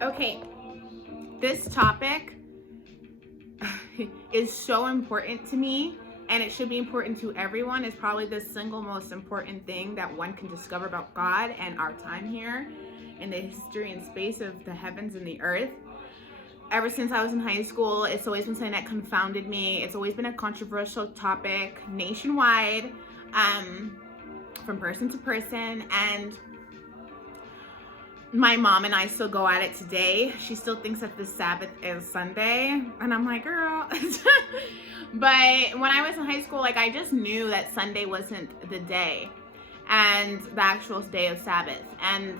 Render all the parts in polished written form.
Okay, this topic is so important to me, and it should be important to everyone. It's probably the single most important thing that one can discover about God and our time here in the history and space of the heavens and the earth. Ever since I was in high school, it's always been something that confounded me. It's always been a controversial topic nationwide, from person to person, and my mom and I still go at it today. She still thinks that the Sabbath is Sunday, and I'm like, girl. But when I was in high school, I just knew that Sunday wasn't the day and the actual day of Sabbath. And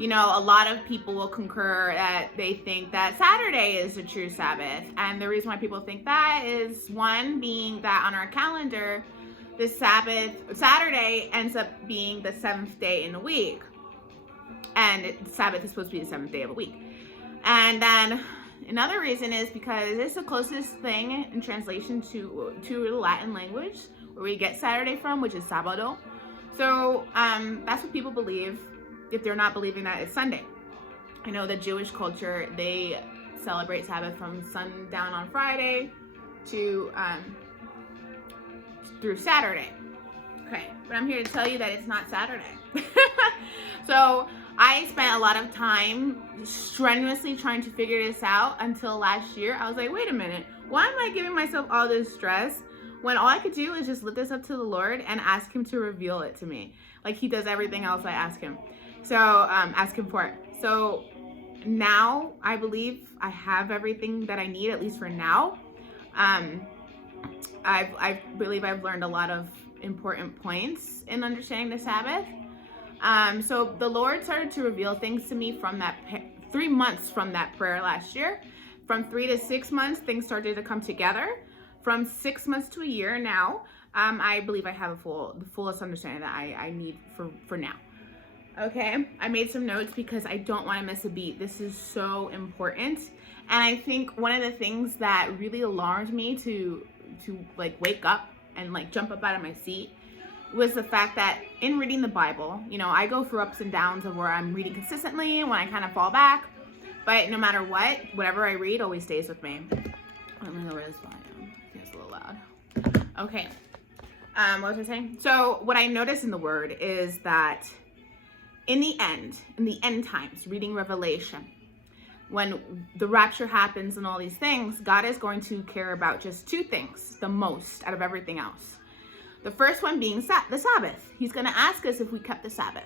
a lot of people will concur that they think that Saturday is the true Sabbath. And the reason why people think that is, one, being that on our calendar, the Saturday ends up being the seventh day in a week. And Sabbath is supposed to be the seventh day of a week. And then another reason is because it's the closest thing in translation to the Latin language where we get Saturday from, which is sábado. So that's what people believe if they're not believing that it's Sunday. I know the Jewish culture, they celebrate Sabbath from sundown on Friday to through Saturday. Okay, but I'm here to tell you that it's not Saturday. So I spent a lot of time strenuously trying to figure this out until last year. I was like, wait a minute, why am I giving myself all this stress when all I could do is just lift this up to the Lord and ask him to reveal it to me, like he does everything else I ask him. So ask him for it. So now I believe I have everything that I need, at least for now. I believe I've learned a lot of important points in understanding the Sabbath. So the Lord started to reveal things to me from that 3 months from that prayer last year. From 3 to 6 months, things started to come together. From 6 months to a year now, I believe I have the fullest understanding that I need for now. Okay, I made some notes because I don't want to miss a beat. This is so important. And I think one of the things that really alarmed me to wake up and jump up out of my seat was the fact that in reading the Bible, I go through ups and downs of where I'm reading consistently and when I kind of fall back. But no matter whatever I read always stays with me. Let me know where this volume. It's a little loud. Okay. What was I saying? So what I noticed in the Word is that in the end times, reading Revelation, when the rapture happens and all these things, God is going to care about just two things the most out of everything else. The first one being the Sabbath. He's going to ask us if we kept the Sabbath.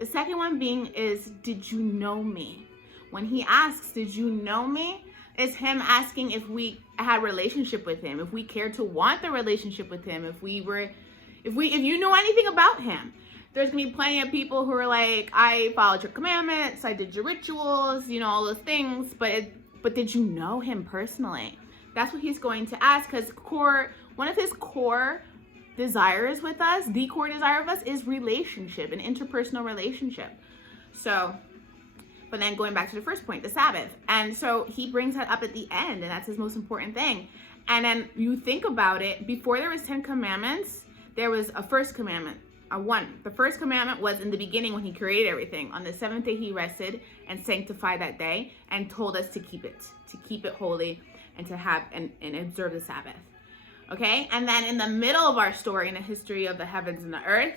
The second one being is, did you know me? When he asks, did you know me? It's him asking if we had a relationship with him, if we cared to want the relationship with him, if you know anything about him. There's going to be plenty of people who are like, I followed your commandments, I did your rituals, all those things, but did you know him personally? That's what he's going to ask, because one of his core desires with us, the core desire of us, is relationship, an interpersonal relationship. So, but then going back to the first point, the Sabbath. And so he brings that up at the end, and that's his most important thing. And then you think about it, before there was 10 commandments, there was a first commandment. The first commandment was in the beginning when he created everything. On the seventh day he rested and sanctified that day and told us to keep it holy and to have and observe the Sabbath. Okay, and then in the middle of our story in the history of the heavens and the earth,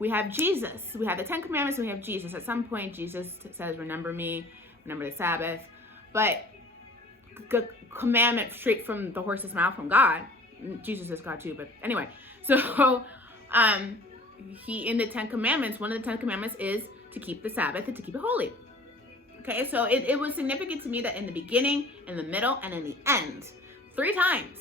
we have Jesus. We have the 10 commandments and we have Jesus. At some point Jesus says, remember me, remember the Sabbath. But the commandment straight from the horse's mouth from God. Jesus is God too, but anyway. So he, in the 10 commandments, one of the 10 commandments is to keep the Sabbath and to keep it holy. Okay, so it was significant to me that in the beginning, in the middle, and in the end, 3 times,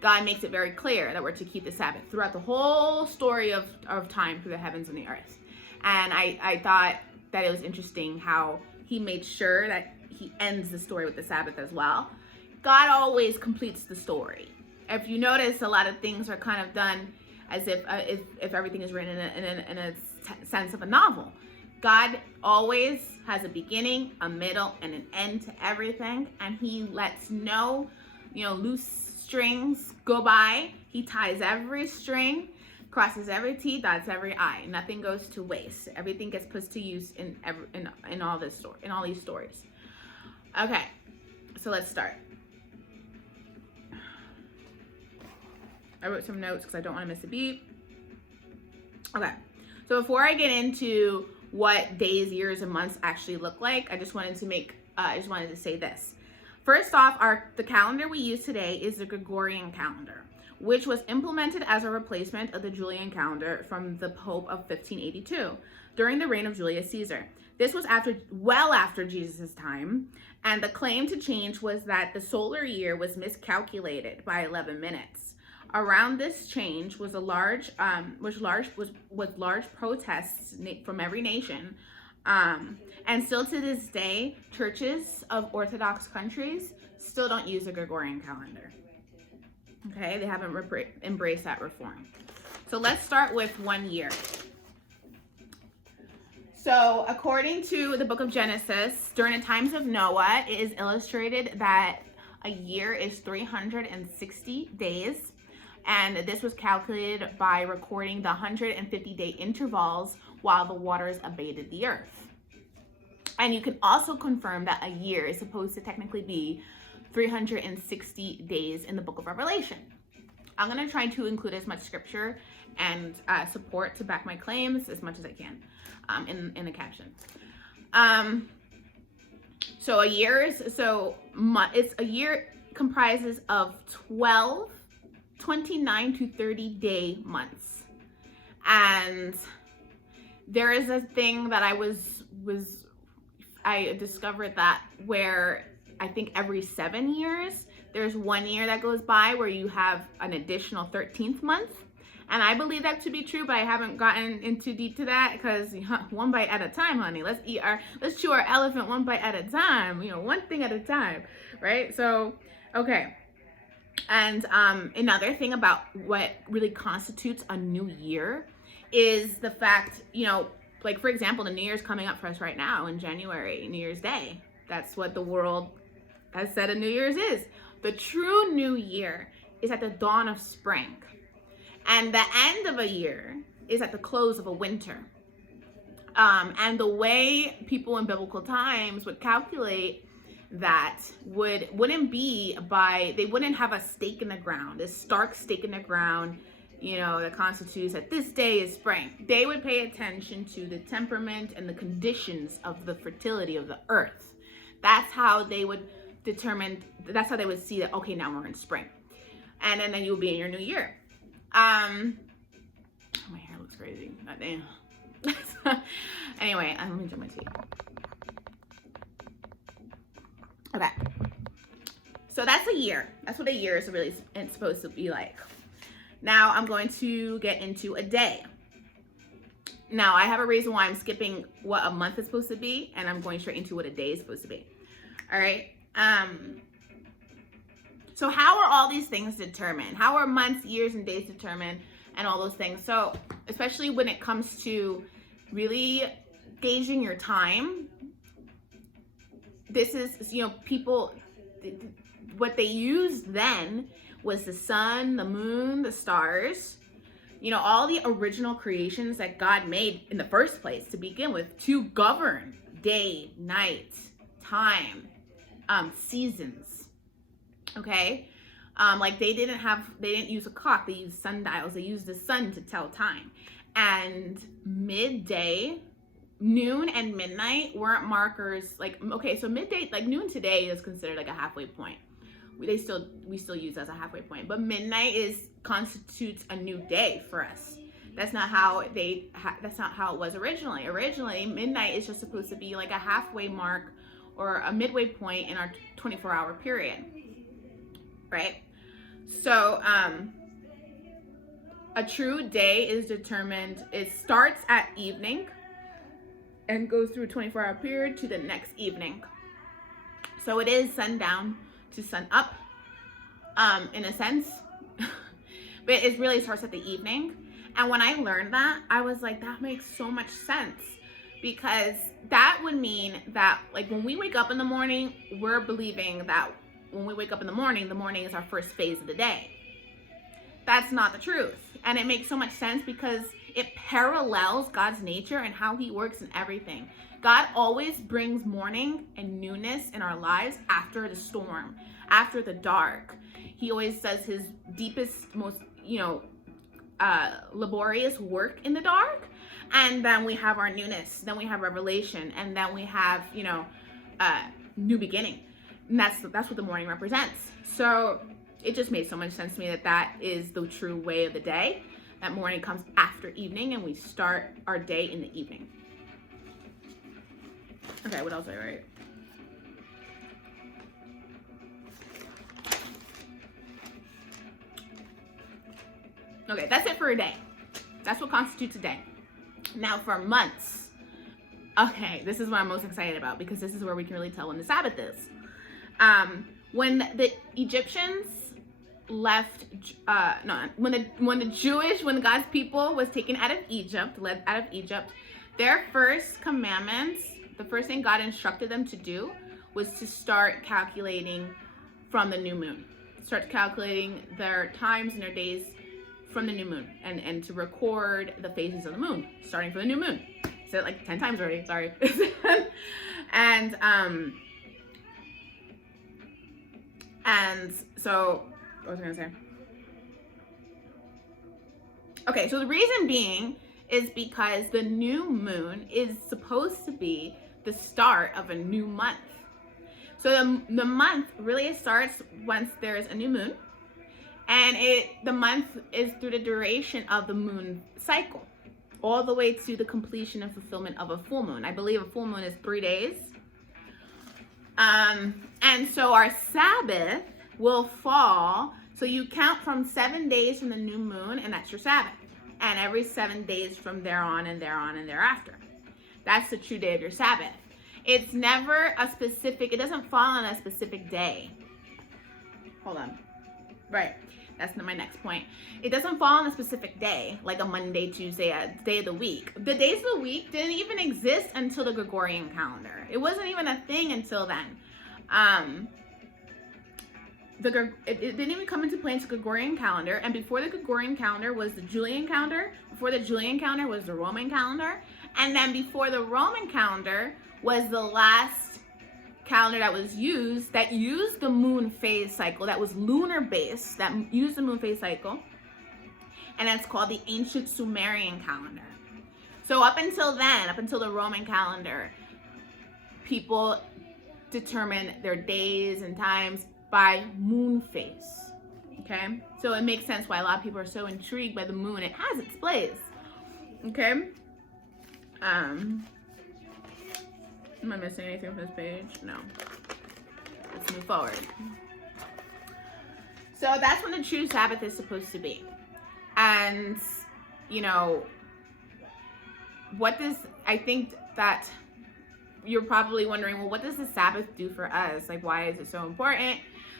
God makes it very clear that we're to keep the Sabbath throughout the whole story of time through the heavens and the earth. And I thought that it was interesting how he made sure that he ends the story with the Sabbath as well. God always completes the story. If you notice, a lot of things are kind of done as if everything is written in a sense of a novel. God always has a beginning, a middle, and an end to everything, and he lets no loose strings go by. He ties every string crosses every T, dots every I. Nothing goes to waste. Everything gets put to use in all this story, in all these stories. Okay, so let's start. I wrote some notes because I don't want to miss a beat. Okay, so before I get into what days, years, and months actually look like, I just wanted to say this. First off, the calendar we use today is the Gregorian calendar, which was implemented as a replacement of the Julian calendar from the Pope of 1582 during the reign of Julius Caesar. This was well after Jesus' time, and the claim to change was that the solar year was miscalculated by 11 minutes. Around this change was large protests from every nation, and still to this day, churches of Orthodox countries still don't use a Gregorian calendar. Okay, they haven't embraced that reform. So let's start with 1 year. So according to the book of Genesis, during the times of Noah, it is illustrated that a year is 360 days. And this was calculated by recording the 150-day intervals while the waters abated the earth. And you can also confirm that a year is supposed to technically be 360 days in the book of Revelation. I'm going to try to include as much scripture and support to back my claims as much as I can in the caption. So a year comprises of 12 29 to 30 day months. And there is a thing that I discovered that where I think every 7 years, there's 1 year that goes by where you have an additional 13th month. And I believe that to be true, but I haven't gotten in too deep to that because one bite at a time, honey. Let's chew our elephant one bite at a time, one thing at a time, right? So, okay. And another thing about what really constitutes a new year is the fact, like for example, the New Year's coming up for us right now in January, New Year's Day. That's what the world has said a New Year's is. The true New Year is at the dawn of spring. And the end of a year is at the close of a winter. And the way people in biblical times would calculate that wouldn't be they wouldn't have a stake in the ground, this stark stake in the ground, that constitutes that this day is spring. They would pay attention to the temperament and the conditions of the fertility of the earth. That's how they would see that, okay, now we're in spring. And then you'll be in your new year. My hair looks crazy. Goddamn. Anyway, let me drink my tea. Okay. So that's a year. That's what a year is really supposed to be like. Now I'm going to get into a day. Now I have a reason why I'm skipping what a month is supposed to be, and I'm going straight into what a day is supposed to be. All right. So how are all these things determined? How are months, years, and days determined, and all those things? So especially when it comes to really gauging your time, this is, people, what they used then was the sun, the moon, the stars, all the original creations that God made in the first place to begin with to govern day, night, time, seasons. Okay. Like they didn't use a clock. They used sundials. They used the sun to tell time. And midday, noon and midnight weren't markers. Like, okay, so midday, like noon today is considered like a halfway point. We still use as a halfway point, but midnight constitutes a new day for us. That's not how that's not how it was originally. Originally, midnight is just supposed to be like a halfway mark or a midway point in our 24-hour period, right? So, a true day is determined. It starts at evening and goes through a 24-hour period to the next evening. So it is sundown to sun up, in a sense, but it really starts at the evening. And when I learned that, I was like, that makes so much sense, because that would mean that like when we wake up in the morning, we're believing that when we wake up in the morning is our first phase of the day. That's not the truth. And it makes so much sense because it parallels God's nature and how he works in everything. God always brings morning and newness in our lives after the storm, after the dark. He always does his deepest, most, laborious work in the dark. And then we have our newness. Then we have revelation. And then we have, new beginning. And that's what the morning represents. So it just made so much sense to me that is the true way of the day. That morning comes after evening, and we start our day in the evening. Okay, what else did I write? Okay, that's it for a day. That's what constitutes a day. Now for months. Okay, this is what I'm most excited about because this is where we can really tell when the Sabbath is. When the Egyptians left, when God's people was taken out of Egypt, led out of Egypt, their first commandments, the first thing God instructed them to do was to start calculating from the new moon. Start calculating their times and their days from the new moon, and to record the phases of the moon, starting from the new moon. I said it like 10 times already, sorry. And so, what was I gonna say? Okay, so the reason being is because the new moon is supposed to be the start of a new month. So the month really starts once there's a new moon, and the month is through the duration of the moon cycle, all the way to the completion and fulfillment of a full moon. I believe a full moon is 3 days. And so our Sabbath will fall. So you count from 7 days from the new moon, and that's your Sabbath. And every 7 days from there on and thereafter. That's the true day of your Sabbath. It's never it doesn't fall on a specific day. Hold on. Right. That's my next point. It doesn't fall on a specific day, like a Monday, Tuesday, a day of the week. The days of the week didn't even exist until the Gregorian calendar. It wasn't even a thing until then. It didn't even come into play until the Gregorian calendar. And before the Gregorian calendar was the Julian calendar. Before the Julian calendar was the Roman calendar. And then before the Roman calendar was the last calendar that was used, that used the moon phase cycle, that was lunar based, that used the moon phase cycle, and that's called the ancient Sumerian calendar. So up until then, up until the Roman calendar, people determine their days and times by moon phase. Okay, so it makes sense why a lot of people are so intrigued by the moon. It has its place. Okay. Am I missing anything from this page? No. Let's move forward. So that's when the true Sabbath is supposed to be. And, I think that you're probably wondering, well, what does the Sabbath do for us? Like, why is it so important?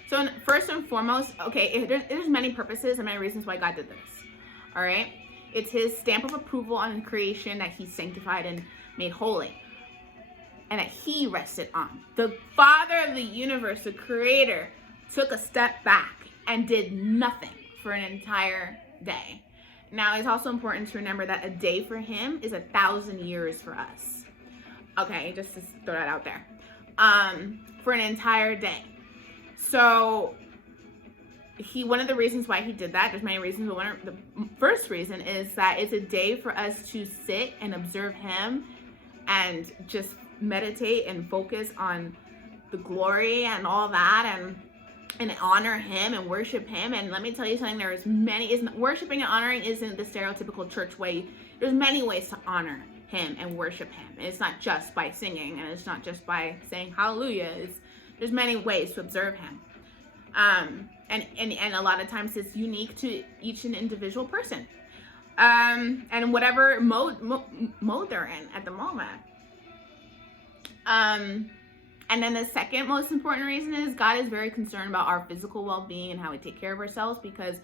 So first and foremost, okay, there's many purposes and many reasons why God did this. All right? It's his stamp of approval on creation that he sanctified and made holy, and that he rested on. The Father of the universe, the creator, took a step back and did nothing for an entire day. Now, it's also important to remember that a day for him is 1,000 years for us. Okay, just to throw that out there. For an entire day. So, one of the reasons why he did that, there's many reasons, but the first reason is that it's a day for us to sit and observe him and just meditate and focus on the glory and all that, and honor him and worship him. And let me tell you something, worshiping and honoring isn't the stereotypical church way. There's many ways to honor him and worship him. And it's not just by singing, and it's not just by saying hallelujah. There's many ways to observe him. And a lot of times it's unique to each and individual person. And whatever mode they're in at the moment. And then the second most important reason is God is very concerned about our physical well-being and how we take care of ourselves, because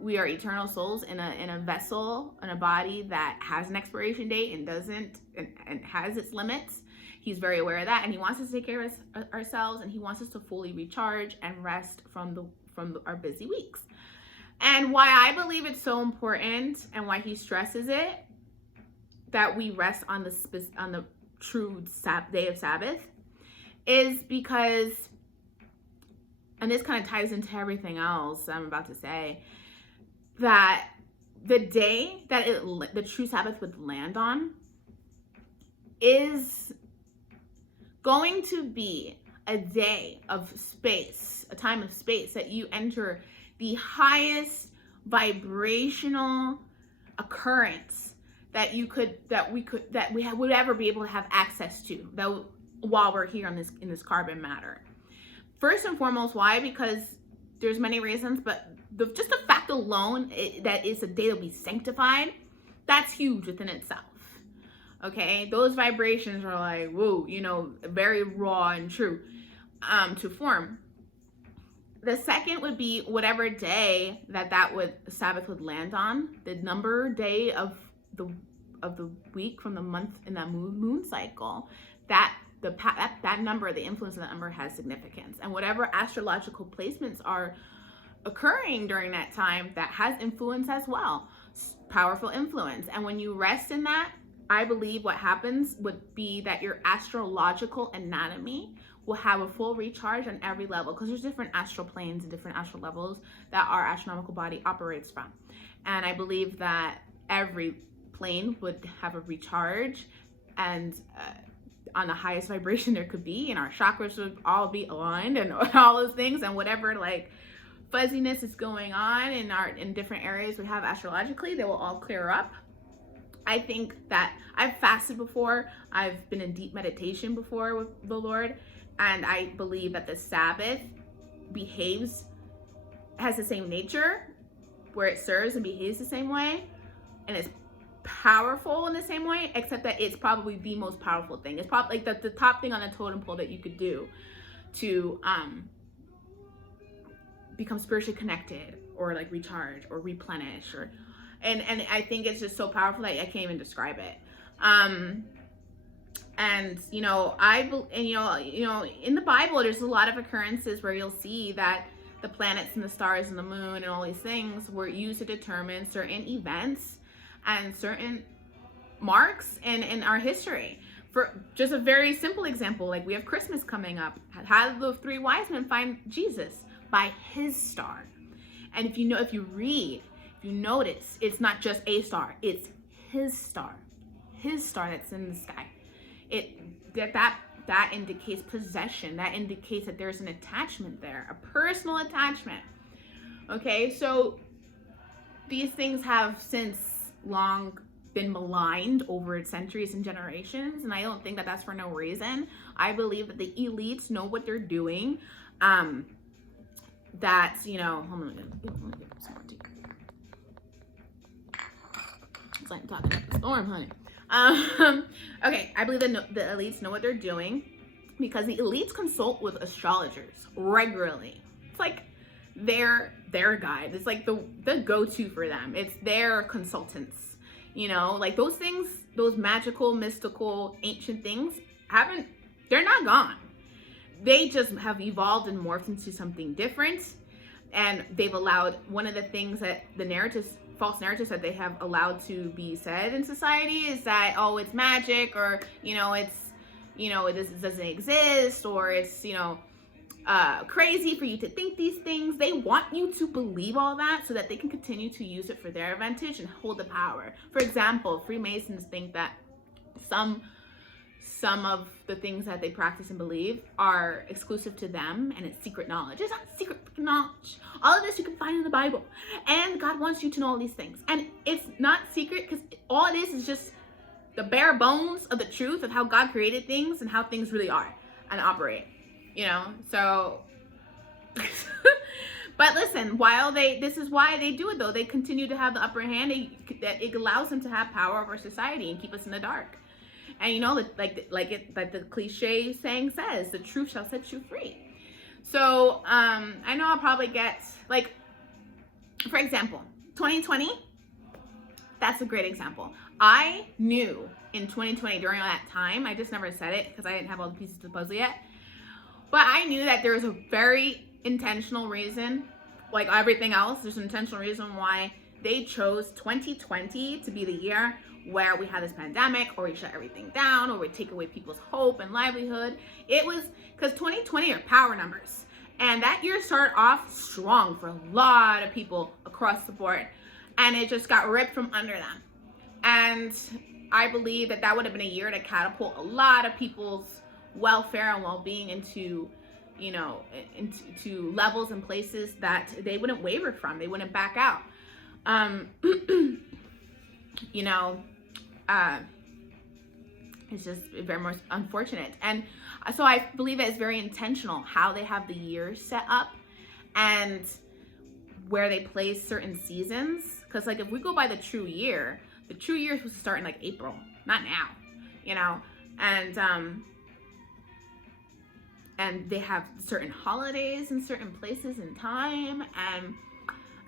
we are eternal souls in a vessel, in a body that has an expiration date and doesn't, and has its limits. He's very aware of that, and he wants us to take care of ourselves, and he wants us to fully recharge and rest from our busy weeks. And why I believe it's so important and why he stresses it, that we rest on the true day of Sabbath, is because, and this kind of ties into everything else I'm about to say, that the day that the true Sabbath would land on is going to be a day of space, a time of space that you enter the highest vibrational occurrence that we would ever be able to have access to, though, while we're here in this carbon matter. First and foremost, why? Because there's many reasons, but just the fact alone that it's a day to be sanctified, that's huge within itself. Okay, those vibrations are like, whoa, very raw and true to form. The second would be whatever day that Sabbath would land on, the number day of the week from the month in that moon cycle, that number, the influence of that number has significance. And whatever astrological placements are occurring during that time, that has influence as well, powerful influence. And when you rest in that, I believe what happens would be that your astrological anatomy will have a full recharge on every level, because there's different astral planes and different astral levels that our astronomical body operates from. And I believe that every plane would have a recharge, and on the highest vibration there could be, and our chakras would all be aligned and all those things, and whatever like fuzziness is going on in different areas we have astrologically, they will all clear up. I think that I've fasted before, I've been in deep meditation before with the Lord, and I believe that the Sabbath has the same nature, where it serves and behaves the same way, and it's powerful in the same way, except that it's probably the most powerful thing. It's probably like the top thing on the totem pole that you could do to become spiritually connected, or like recharge or replenish, and I think it's just so powerful that I can't even describe it. And in the Bible, there's a lot of occurrences where you'll see that the planets and the stars and the moon and all these things were used to determine certain events and certain marks in our history. For just a very simple example, like we have Christmas coming up. How did the three wise men find Jesus? By his star. And if you notice, it's not just a star, it's his star that's in the sky. That indicates possession. That indicates that there's an attachment there, a personal attachment. Okay, so these things have since long been maligned over centuries and generations, and I don't think that that's for no reason. I believe that the elites know what they're doing. Hold on, let me get some more tea. It's like talking up the storm, honey. Okay, I believe that the elites know what they're doing, because the elites consult with astrologers regularly. It's like their guide. It's like the go-to for them. It's their consultants. Like those things, those magical, mystical, ancient things they're not gone. They just have evolved and morphed into something different. And they've allowed, one of the things that false narratives that they have allowed to be said in society is that, oh, it's magic, or, it doesn't exist, or it's, crazy for you to think these things. They want you to believe all that so that they can continue to use it for their advantage and hold the power. For example, Freemasons think that some of the things that they practice and believe are exclusive to them, and it's secret knowledge. It's not secret knowledge. All of this you can find in the Bible, and God wants you to know all these things, and it's not secret, because all it is just the bare bones of the truth of how God created things and how things really are and operate. So but listen, this is why they do it though. They continue to have the upper hand. It allows them to have power over society and keep us in the dark. And like the cliche saying says, the truth shall set you free. So I know I'll probably get, like, for example, 2020, that's a great example. I knew in 2020, during that time, I just never said it because I didn't have all the pieces to the puzzle yet, but I knew that there was a very intentional reason like everything else, there's an intentional reason why they chose 2020 to be the year where we had this pandemic, or we shut everything down, or we take away people's hope and livelihood. It was because 2020 are power numbers. And that year started off strong for a lot of people across the board. And it just got ripped from under them. And I believe that that would have been a year to catapult a lot of people's welfare and well-being into, you know, into levels and places that they wouldn't waver from. They wouldn't back out. You know, it's just very much unfortunate. And so I believe that it's very intentional how they have the years set up and where they place certain seasons. Because like if we go by the true year is supposed to start in like April, not now, you know, and they have certain holidays in certain places and time, and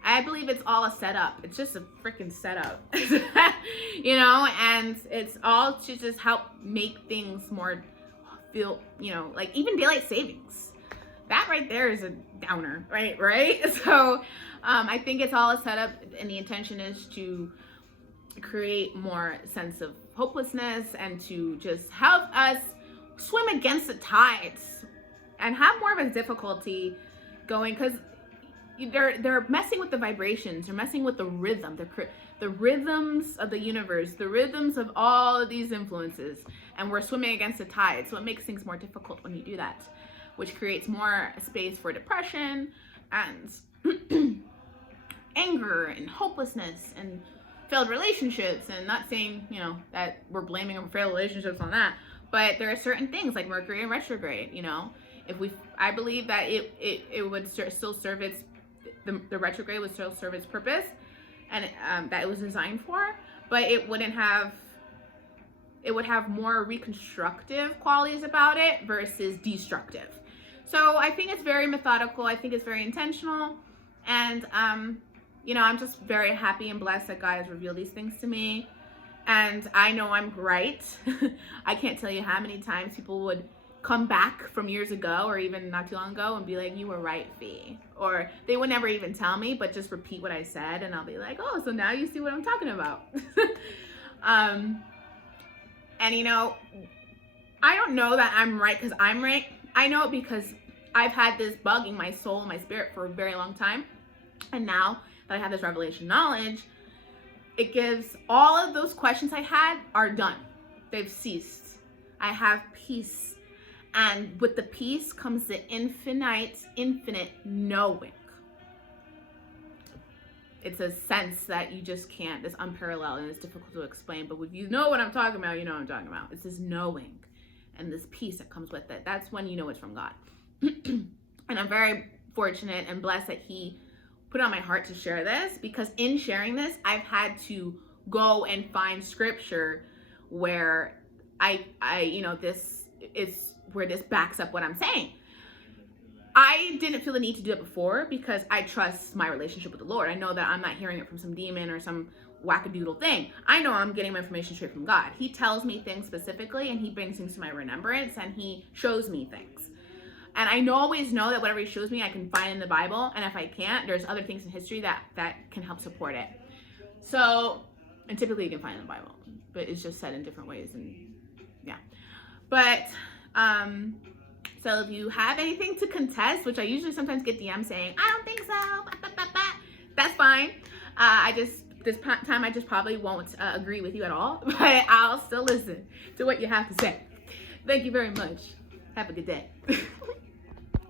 I believe it's all a setup. It's just a freaking setup, you know, and it's all to just help make things more feel, you know, like even daylight savings. That right there is a downer, right? So I think it's all a setup, and the intention is to create more sense of hopelessness and to just help us swim against the tides and have more of a difficulty going, because they're messing with the vibrations, they're messing with the rhythm, the rhythms of the universe, the rhythms of all of these influences, and we're swimming against the tide. So it makes things more difficult when you do that, which creates more space for depression and anger and hopelessness and failed relationships. And not saying, you know, that we're blaming failed relationships on that, but there are certain things like Mercury in retrograde, you know, I believe that it would still serve the retrograde would still serve its purpose, and that it was designed for, but it would have more reconstructive qualities about it versus destructive. So I think it's very methodical. I think it's very intentional, and you know, I'm just very happy and blessed that God has revealed these things to me, and I know I'm right. I can't tell you how many times people would come back from years ago or even not too long ago and be like, you were right, Fee. Or they would never even tell me, but just repeat what I said, and I'll be like, oh, so now you see what I'm talking about. And you know, I don't know that I'm right because I'm right. I know it because I've had this bugging my soul and my spirit for a very long time. And now that I have this revelation knowledge, it gives all of those questions I had are done. They've ceased. I have peace. And with the peace comes the infinite knowing. It's a sense that you just can't, it's unparalleled and it's difficult to explain. But if you know what I'm talking about, you know what I'm talking about. It's this knowing and this peace that comes with it. That's when you know it's from God. And I'm very fortunate and blessed that He put on my heart to share this, because in sharing this, I've had to go and find scripture where I you know, this is where this backs up what I'm saying. I didn't feel the need to do it before because I trust my relationship with the Lord. I know that I'm not hearing it from some demon or some wackadoodle thing. I know I'm getting my information straight from God. He tells me things specifically, and He brings things to my remembrance, and He shows me things. And I always know that whatever He shows me, I can find in the Bible. And if I can't, there's other things in history that can help support it. So, and typically you can find in the Bible, but it's just said in different ways. And yeah. But, so if you have anything to contest, which I usually sometimes get DMs saying, I don't think so, that's fine. This time I just probably won't agree with you at all, but I'll still listen to what you have to say. Thank you very much. Have a good day.